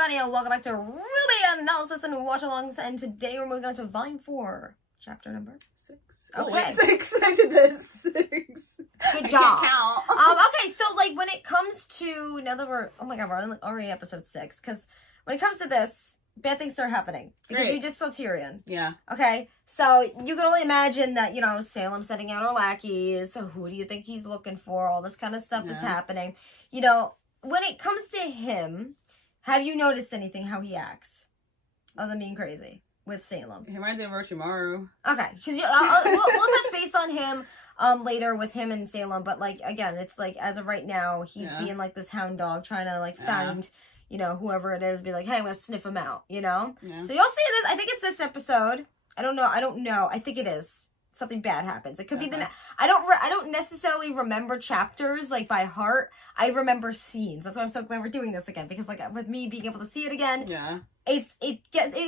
everybody, and welcome back to RWBY Analysis and Watch-Alongs, and today we're moving on to Volume 4, Chapter number 6. Okay. Oh, wait, 6. I did this. 6. Good job. I can't count. Okay, so, like, when it comes to, now that we're, oh my god, we're on like, already episode 6, because when it comes to this, bad things start happening, because we just saw Tyrion. Yeah. Okay, so you can only imagine that, you know, Salem's sending out her lackeys, so who do you think he's looking for? All this kind of stuff is happening. You know, when it comes to him, have you noticed anything, how he acts? Other than being crazy with Salem. He reminds me of Orochimaru. Okay, because we'll touch base on him later with him and Salem, but, like, again, it's, like, as of right now, he's being, like, this hound dog trying to, like, find, you know, whoever it is, be like, hey, I'm gonna sniff him out, you know? Yeah. So you'll see this, I think it's this episode. I don't know, I think it is. Something bad happens. It could be the. I don't necessarily remember chapters like by heart. I remember scenes. That's why I'm so glad we're doing this again, because like with me being able to see it again, it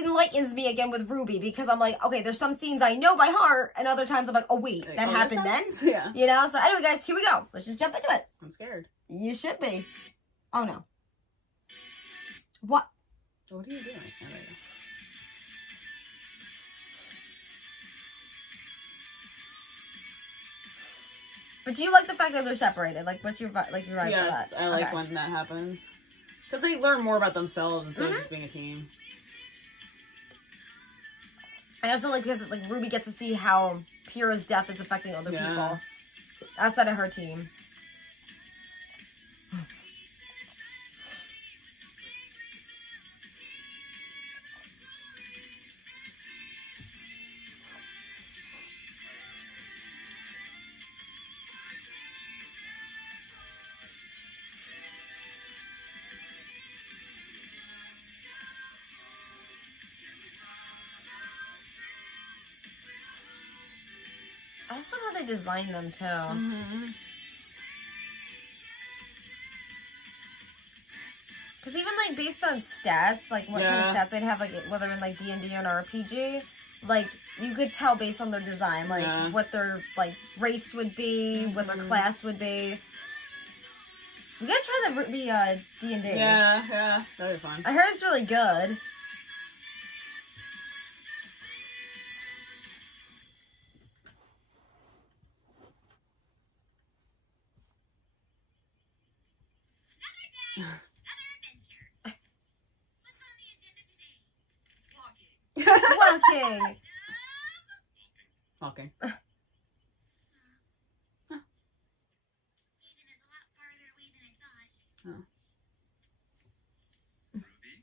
enlightens me again with RWBY, because I'm like, okay, there's some scenes I know by heart, and other times I'm like, oh wait, that happened then. Yeah. You know. So anyway, guys, here we go. Let's just jump into it. I'm scared. You should be. Oh no. What? What are you doing? Oh, there you go. But do you like the fact that they're separated? Like, what's your vibe for that? Yes, I like when that happens. Because they learn more about themselves instead of just being a team. I also like because like RWBY gets to see how Pyrrha's death is affecting other people outside of her team. I also know how they designed them too. Because even like based on stats, like what kind of stats they'd have, like whether in like D&D or RPG, like you could tell based on their design, like what their like race would be, what their class would be. We gotta try the D&D. Yeah, that'd be fun. I heard it's really good. Walking. Walking. Even is a lot farther away than I thought. Oh. RWBY,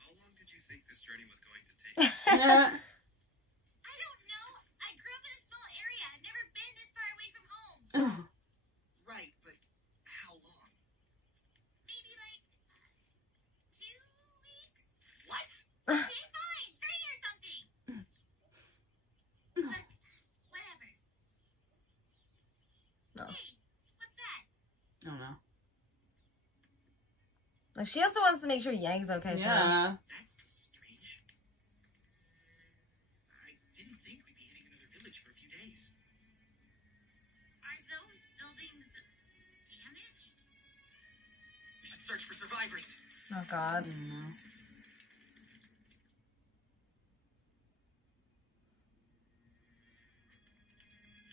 how long did you think this journey was going to take? I don't know. I grew up in a small area. I've never been this far away from home. Right, but how long? Maybe like 2 weeks? What? Okay, fine. 3 or something. But whatever. No. Hey, what's that? I don't know. Like she also wants to make sure Yang's okay too. Yeah. That's strange. I didn't think we'd be hitting another village for a few days. Are those buildings damaged? We should search for survivors. Oh god.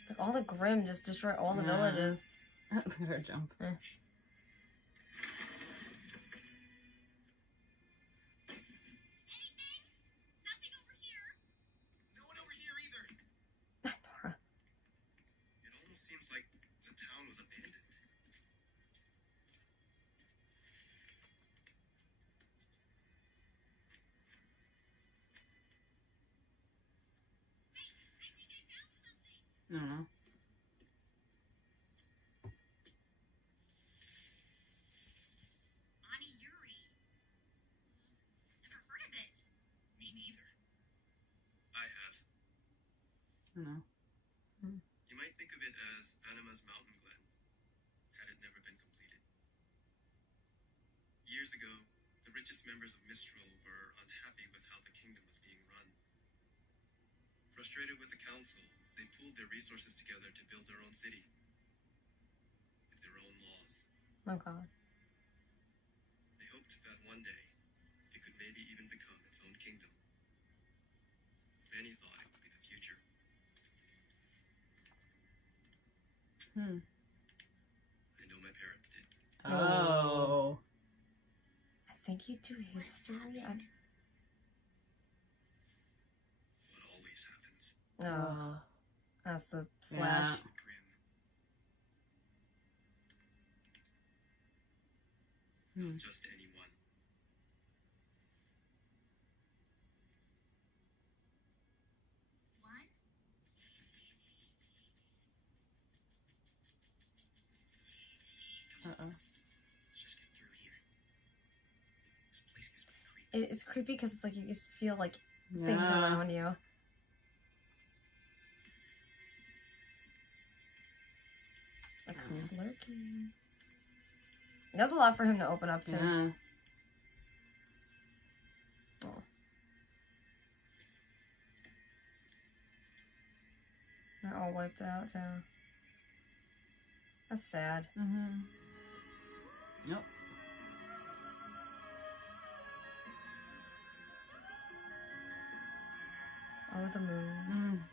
Like all the Grimm just destroy all the villages. Look at her jump. Anything? Nothing over here. No one over here either. Nora. It almost seems like the town was abandoned. I think I found something. I don't know. Never heard of it. Me neither. I have. I don't know. You might think of it as Anima's mountain glen, had it never been completed. Years ago, the richest members of Mistral were unhappy with how the kingdom was being run. Frustrated with the council, they pooled their resources together to build their own city. With their own laws. Oh god. They hoped that one day, maybe even become its own kingdom. Many thought it would be the future. I know my parents did. Oh. I think you do history. What always happens. Oh, that's the slash. Yeah. Grim. Not just anyone. One? Let's just get through here. This place gives me creeps. It's creepy because it's like you just feel like things Yeah. around you. Like who's lurking? That's a lot for him to open up to. Yeah. Oh. They're all wiped out too. That's sad. Yep. Oh, the moon.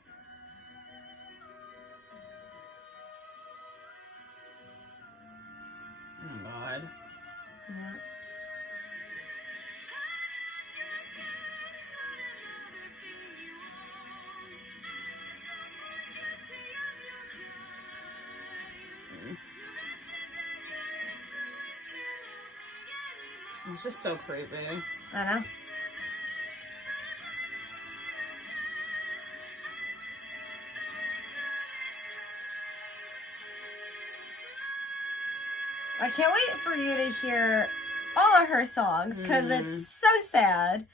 Oh God. Yeah. It's just so creepy. I know. I can't wait for you to hear all of her songs because it's so sad.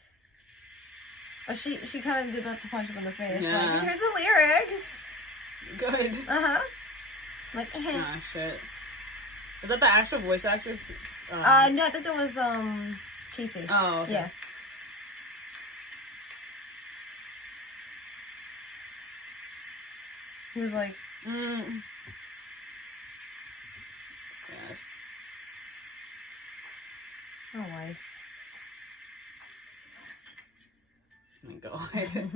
But she kind of did that to punch him in the face. Yeah. Like, here's the lyrics. Good. Like, Ah, shit. Is that the actual voice actress? no, I think that was Casey. Oh, okay. Yeah. He was like, Sad. oh, Weiss. Oh my God. I can't.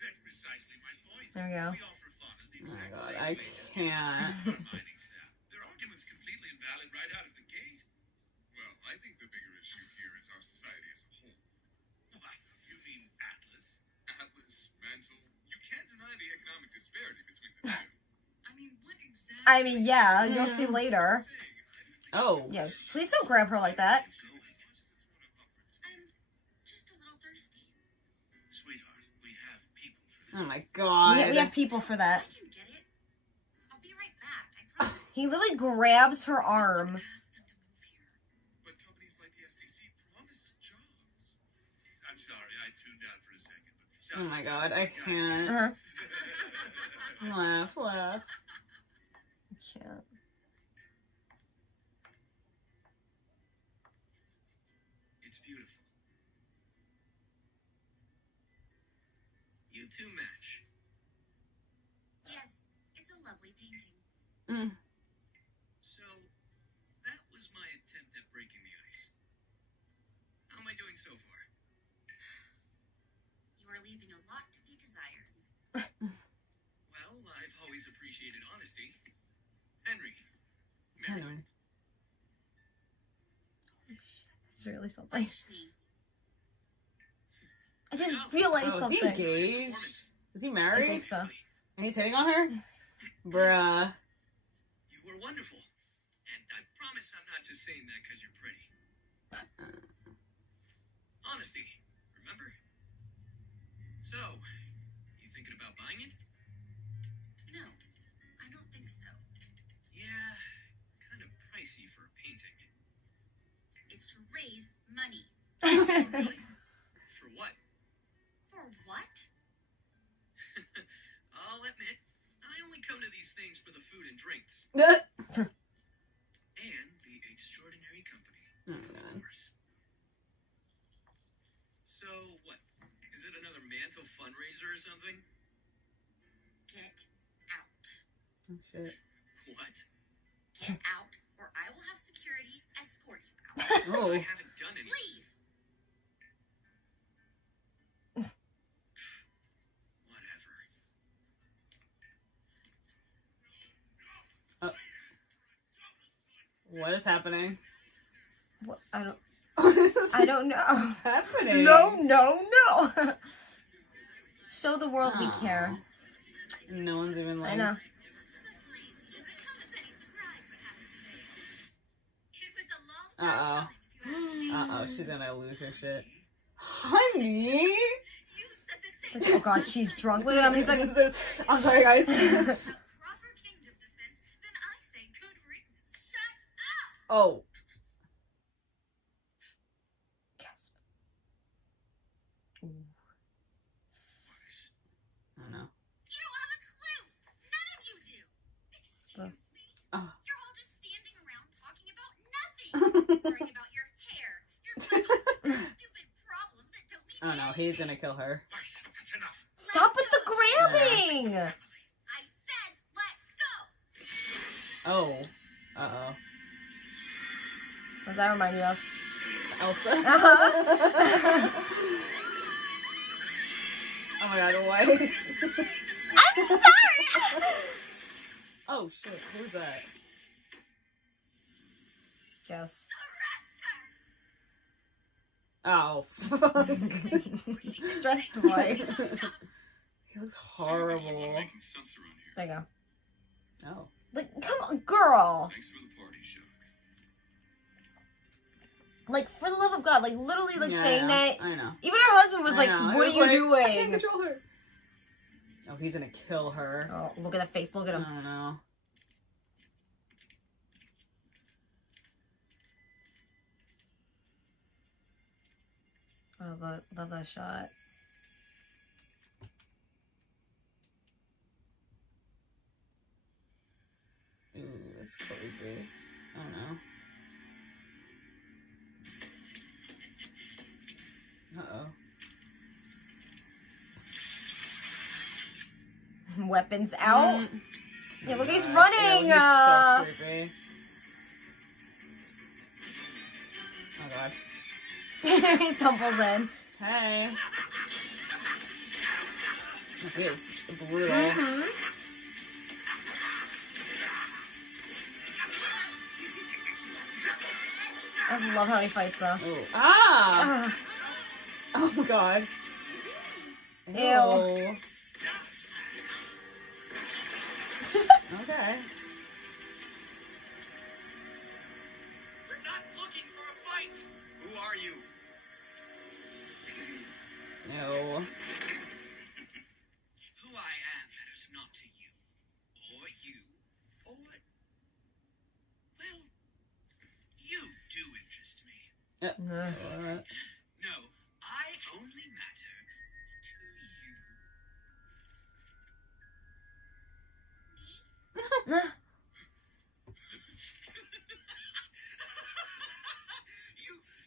That's precisely my point. There we go. We offer fathers the Oh my exact God, same I way as can't. our mining staff. Their argument's completely invalid right out of the gate. Well, I think the bigger issue here is our society as a whole. What? You mean Atlas? Atlas, Mantle, you can't deny the economic disparity between the two. I mean, what exactly? I mean, yeah, you'll see later. Oh. Yeah, please don't grab her like that. I'm just a little thirsty. Sweetheart, we have people for that. Oh my God. We have people for that. I can get it. I'll be right back. I promise. He literally grabs her arm. Ask them to move here. But companies like the STC promised jobs. I'm sorry, I tuned out for a second. But Oh sounds my like God, a I good can't. Laugh. I can't. It's beautiful. You two match. Yes, it's a lovely painting. So, that was my attempt at breaking the ice. How am I doing so far? You are leaving a lot to be desired. Well, I've always appreciated honesty. Henry. Henry. It's really something. Vaishni. I just realized Oh, is he something. engaged? Is he I married? think so. And he's hitting on her? Bruh. You were wonderful. And I promise I'm not just saying that because you're pretty. Honesty, remember? So, you thinking about buying it? No, I don't think so. Yeah, kind of pricey for a painting. It's to raise money. Really? For what? For what? I'll admit, I only come to these things for the food and drinks. taser or something? Get out. Oh, shit. What? Get out, or I will have security escort you out. Oh. I haven't done anything. Leave. Whatever. What is happening? What? I don't. What is I don't know. happening? No. Show the world we care. No one's even like. I know. Does it come as any surprise what happened to me? It was a long Uh-oh. time coming, if you ask me. Uh-oh, she's gonna lose her shit. Honey! You said the same It's like, oh gosh, she's drunk. Look at him. He's like, I'm sorry, guys. about proper kingdom defense, then I say good riddance. Shut up! Oh. yes. Weiss. I don't know. You don't have a clue. None of you do. Excuse me. Oh. You're all just standing around talking about nothing. Worrying about your hair, your money, your stupid problems that don't mean Oh no, he's gonna kill her. Weiss, that's enough. Stop with the grabbing. I said let go. Oh. Uh-oh. What does that remind you of? Elsa? Uh-huh. Oh my god, Weiss. I'm sorry. Oh shit, who's that? Yes. Oh, fuck. Stressed boy. He looks Seems the only one horrible. making sense around here. There you go. Oh. Like, come on, girl. Thanks for the party, Shock. Like, for the love of God, like, literally, like, Yeah, saying that. I know. Even her husband was I like, know. He what are was you like, I can't doing? control her. Oh, he's gonna kill her. Oh, look at that face. Look at I him. don't know. Oh, love that shot. Ooh, that's creepy. I don't know. Uh-oh. Weapons out. Mm. Yeah, look, he's God, running. ew, he's so creepy. Oh god. He tumbles in. Hey. He is brutal. Mm-hmm. I just love how he fights, though. Ooh. Ah! Ah, Oh god. Ew. Okay. We're not looking for a fight. Who are you? No. Who I am matters not to you, or you, or well, you do interest me. Alright. No, I only matter to you.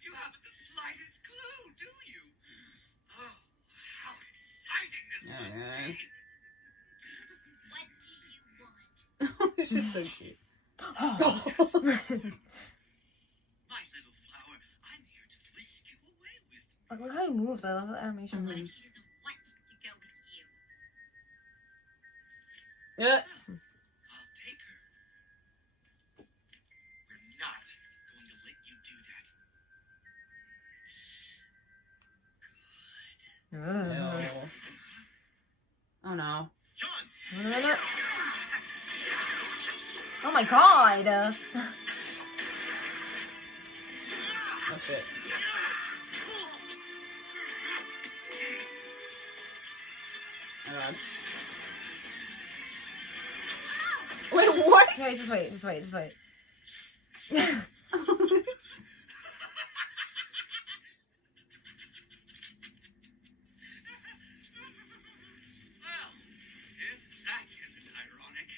You haven't the slightest clue, do you? Oh, how exciting this must Yeah. be! What do you want? She's so cute. My little flower, I'm here to whisk you away with me. Look how he moves. I love the animation. What if she doesn't want to go with you? Yeah. I'll take her. We're not going to let you do that. Ugh. No. Oh no. John! Oh my god. Oh shit. Oh god. Wait, what? Wait, just wait. Well, if that isn't ironic.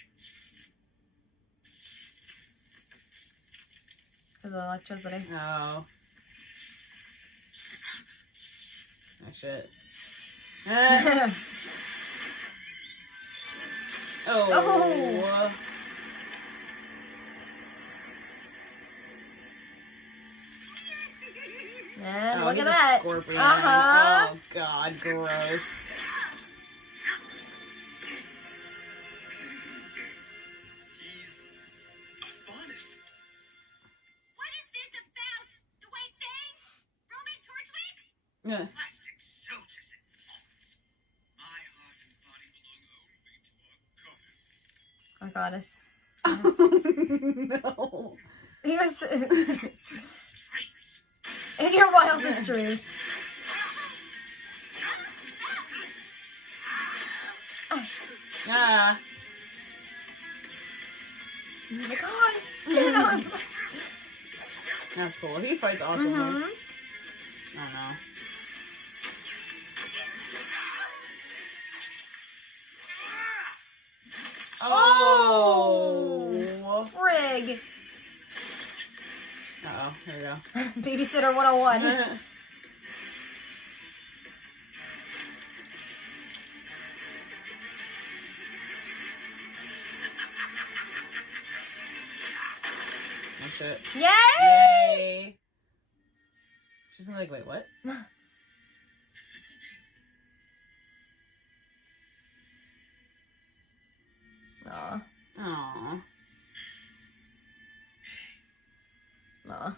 Because of electricity. Oh. Oh shit. Ah. Oh. And Oh, look he's at a that. Scorpion. Uh-huh. Oh God, gross. He's a faunus. What is this about? The white thing? Roman Torch Week? Yeah. Plastic soldiers and faunus. My heart and body belong only to our goddess. Our goddess. No. He was Wildest dreams. in your wildest dreams. Ah. He's like, oh shit. That's cool. He fights awesomely. Mhm. I don't know. Oh. Frig. Uh-oh. Here we go. Babysitter 101. That's it. Yay! Yay. She's like, wait, what? Aw. Aww. Aw.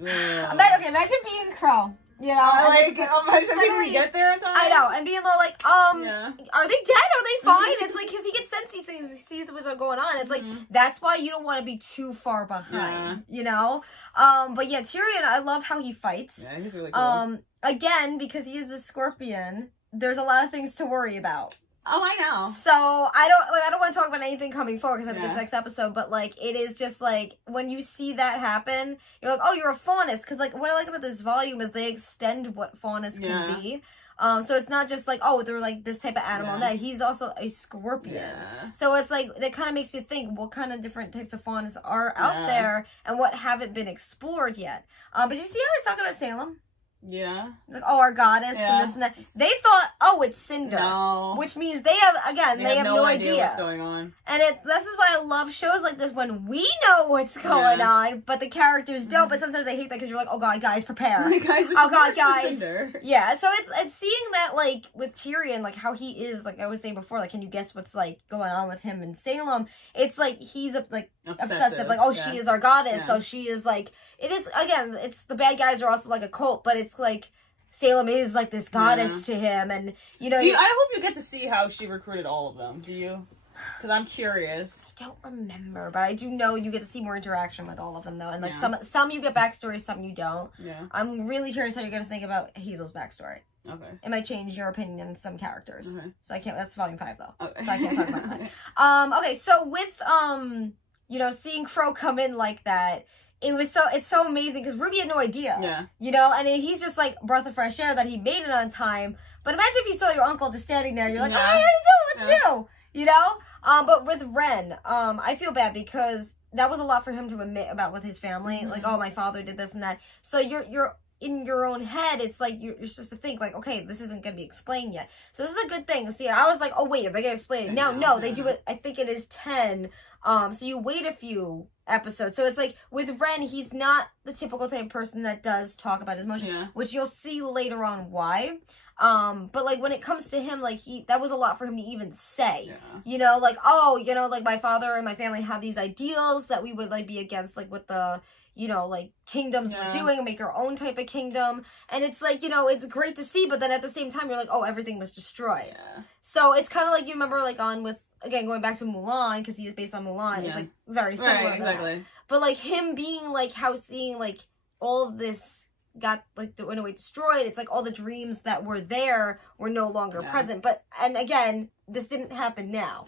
Yeah. Imagine being Crow. You know, Like, and imagine suddenly- we get there in time. I know, and being all like, Yeah. are they dead? Are they fine? It's like, because he gets sense these things, he sees what's going on. It's like, that's why you don't want to be too far behind, you know? But yeah, Tyrion, I love how he fights. Yeah, he's really cool. Again, because he is a scorpion, there's a lot of things to worry about. Oh, I know. So I don't want to talk about anything coming forward because I think it's Yeah. next episode, but like it is just like when you see that happen, you're like, oh, you're a faunus, because like what I like about this volume is they extend what faunus can be. So it's not just like, oh, they're like this type of animal. Yeah. No, he's also a scorpion. Yeah. So it's like that kind of makes you think what kind of different types of faunus are out there and what haven't been explored yet. But you see how he's talking about Salem? Yeah. Like, oh, our goddess Yeah. and this and that. They thought, oh, it's Cinder. No. Which means they have, again, they have no idea. What's going on. And this is why I love shows like this when we know what's going on, but the characters don't. But sometimes I hate that because you're like, oh god, guys, prepare. Guys, oh god, guys. Cinder. Yeah, so it's seeing that like with Tyrion, like how he is, like I was saying before, like can you guess what's like going on with him in Salem? It's like he's like obsessive. Like, oh, she is our goddess, so she is like, it is, again, it's the bad guys are also like a cult, but it's like Salem is like this goddess to him, and you know. I hope you get to see how she recruited all of them. Do you? Because I'm curious. I don't remember, but I do know you get to see more interaction with all of them, though, and like some you get backstory, some you don't. Yeah. I'm really curious how you're gonna think about Hazel's backstory. Okay. It might change your opinion on some characters. Okay. So I can't. That's volume 5 though. Okay. So I can't talk about that. Okay. So with you know, seeing Crow come in like that. It's so amazing because RWBY had no idea. Yeah. You know, and he's just like breath of fresh air that he made it on time. But imagine if you saw your uncle just standing there, you're like, oh, how you doing? What's new? You know? But with Ren, I feel bad because that was a lot for him to admit about with his family. Like, oh, my father did this and that. So you're in your own head, it's like you're supposed to think like, okay, this isn't gonna be explained yet. So this is a good thing. See, I was like, oh wait, are they gonna explain it? No, they do it. I think it is 10. So you wait a few episodes. So it's like with Ren, he's not the typical type of person that does talk about his emotion, which you'll see later on why. But like when it comes to him, like that was a lot for him to even say. You know, like, oh, you know, like my father and my family had these ideals that we would like be against, like with the, you know, like kingdoms we're doing and make our own type of kingdom. And it's like, you know, it's great to see, but then at the same time you're like, oh, everything was destroyed. So it's kind of like, you remember like on with, again, going back to Mulan, because he is based on Mulan, it's like very similar to that. But like him being like how seeing like all of this got like in a way destroyed, it's like all the dreams that were there were no longer present. But, and again, this didn't happen now.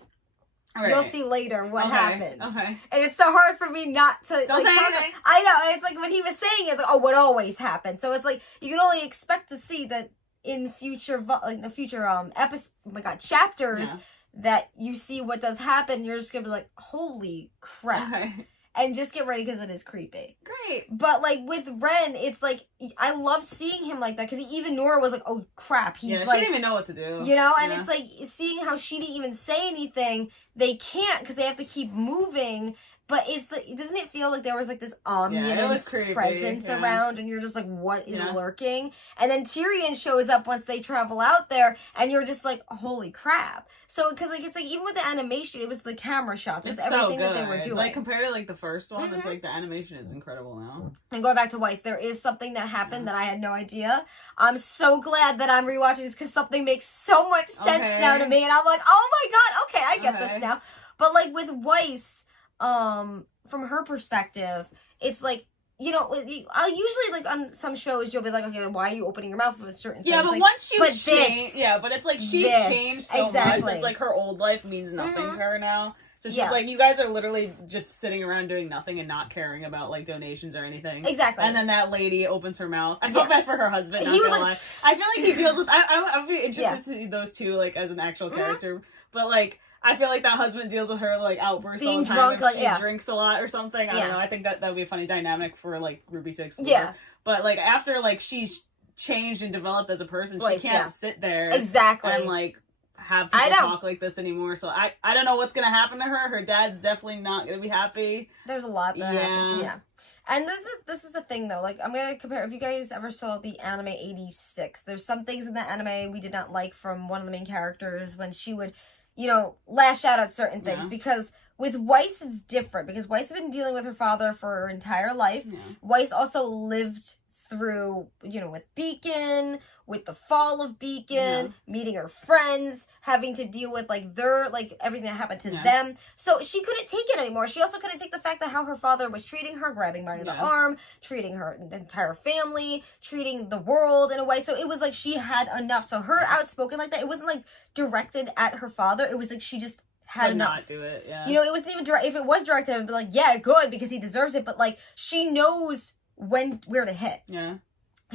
You'll see later what happened. And it's so hard for me not to Don't like, say talk anything. I know, and it's like when he was saying it's like, oh, what always happened. So it's like you can only expect to see that in future episode, oh my god, chapters that you see what does happen. You're just gonna be like, holy crap. and just get ready because it is creepy. Great. But like with Ren, it's like I loved seeing him like that because even Nora was like, "Oh crap, he's Yeah, like." she didn't even know what to do. You know, and it's like seeing how she didn't even say anything. They can't because they have to keep moving. But doesn't it feel like there was like this ominous presence around, and you're just like, what is lurking? And then Tyrion shows up once they travel out there, and you're just like, holy crap! So because like it's like even with the animation, it was the camera shots, it was everything that they were doing. Like compared to like the first one, it's like the animation is incredible now. And going back to Weiss, there is something that happened that I had no idea. I'm so glad that I'm rewatching this because something makes so much sense now to me, and I'm like, oh my god, okay, I get this now. But like with Weiss. From her perspective, it's like, you know, I'll usually like on some shows you'll be like, okay, why are you opening your mouth with certain things? Yeah, but like, once you change, but it's like she changed so much. It's like her old life means nothing to her now. So she's like, you guys are literally just sitting around doing nothing and not caring about like donations or anything. Exactly. And then that lady opens her mouth. I felt bad for her husband. He was like, lie. I feel like he deals with. I'd be interested to see those two like as an actual character, but like. I feel like that husband deals with her like outbursts being all the time drunk, if she drinks a lot or something. I don't know. I think that would be a funny dynamic for like RWBY to explore. Yeah. But like after like she's changed and developed as a person, she can't sit there and like have people talk like this anymore. So I don't know what's gonna happen to her. Her dad's definitely not gonna be happy. There's a lot that happened. Yeah. And this is the thing though, like I'm gonna compare, if you guys ever saw the anime 86, there's some things in the anime we did not like from one of the main characters when she would, you know, lash out at certain things, because with Weiss it's different, because Weiss has been dealing with her father for her entire life. Weiss also lived through, you know, with Beacon, with the fall of Beacon, meeting her friends, having to deal with like their, like everything that happened to them. So she couldn't take it anymore. She also couldn't take the fact that how her father was treating her, grabbing by the arm, treating her entire family, treating the world in a way. So it was like she had enough. So her outspoken like that, it wasn't like directed at her father. It was like she just had enough. Not do it. Yeah. You know, it wasn't even direct. If it was directed, it would be like, yeah, good, because he deserves it. But like she knows where to hit. Yeah.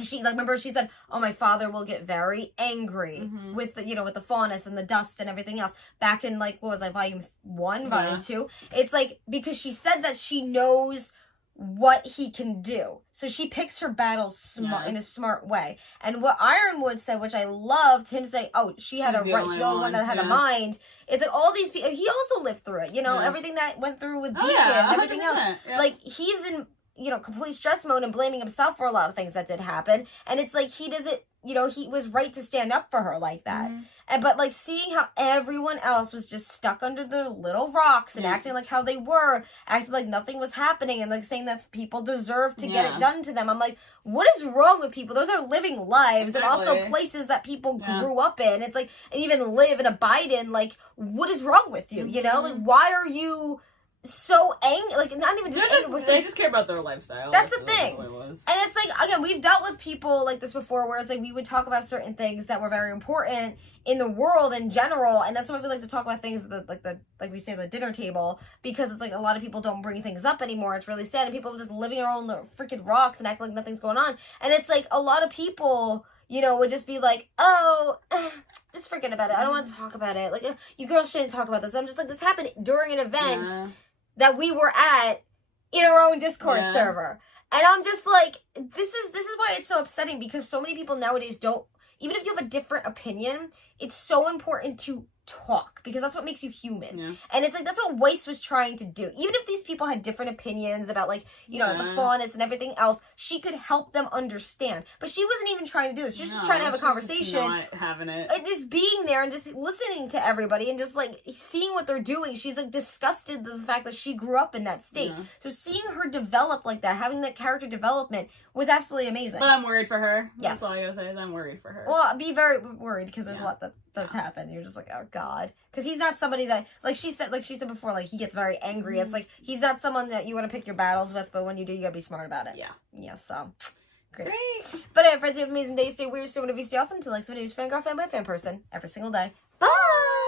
She, like, remember she said, oh, my father will get very angry with the, you know, with the faunus and the dust and everything else. Back in, like, what was I, volume 1, volume 2? It's like, because she said that she knows what he can do. So she picks her battles in a smart way. And what Ironwood said, which I loved, him saying, oh, she's the only one that had a mind. It's like all these people, he also lived through it, you know, everything that went through with Beacon, everything else. Like, he's in, you know, complete stress mode and blaming himself for a lot of things that did happen. And it's like, he doesn't, you know, he was right to stand up for her like that. And but like seeing how everyone else was just stuck under their little rocks and acting like how they were, acting like nothing was happening, and like saying that people deserve to get it done to them. I'm like, what is wrong with people? Those are living lives and also places that people grew up in. It's like, and even live and abide in. Like, what is wrong with you? You know, like, why are you so angry? Like, not even just angry. They just care about their lifestyle. That's the thing. And it's like, again, we've dealt with people like this before, where it's like we would talk about certain things that were very important in the world in general, and that's why we like to talk about things that like we say the dinner table, because it's like a lot of people don't bring things up anymore. It's really sad, and people are just living their own freaking rocks and act like nothing's going on. And it's like a lot of people, you know, would just be like, oh, just forget about it. I don't want to talk about it. Like, you girls shouldn't talk about this. I'm just like, this happened during an event that we were at in our own Discord server. And I'm just like, this is why it's so upsetting, because so many people nowadays don't, even if you have a different opinion, it's so important to talk, because that's what makes you human. And it's like, that's what Weiss was trying to do. Even if these people had different opinions about, like, you know, the faunus and everything else, she could help them understand. But she wasn't even trying to do this. She was just trying to have a conversation. Just not having it. And just being there and just listening to everybody and just, like, seeing what they're doing. She's, like, disgusted with the fact that she grew up in that state. So seeing her develop like that, having that character development, was absolutely amazing. But I'm worried for her. Yes. That's all I gotta say is I'm worried for her. Well, I'd be very worried, because there's a lot that does happen. You're just like, oh God, because he's not somebody that, like she said before, like he gets very angry. It's like he's not someone that you want to pick your battles with, but when you do, you gotta be smart about it. Yeah. So great. But anyway, friends, you have an amazing day. Stay weird, stay whatever you stay awesome. Till next video, fangirl, fanboy, fan person, every single day. Bye.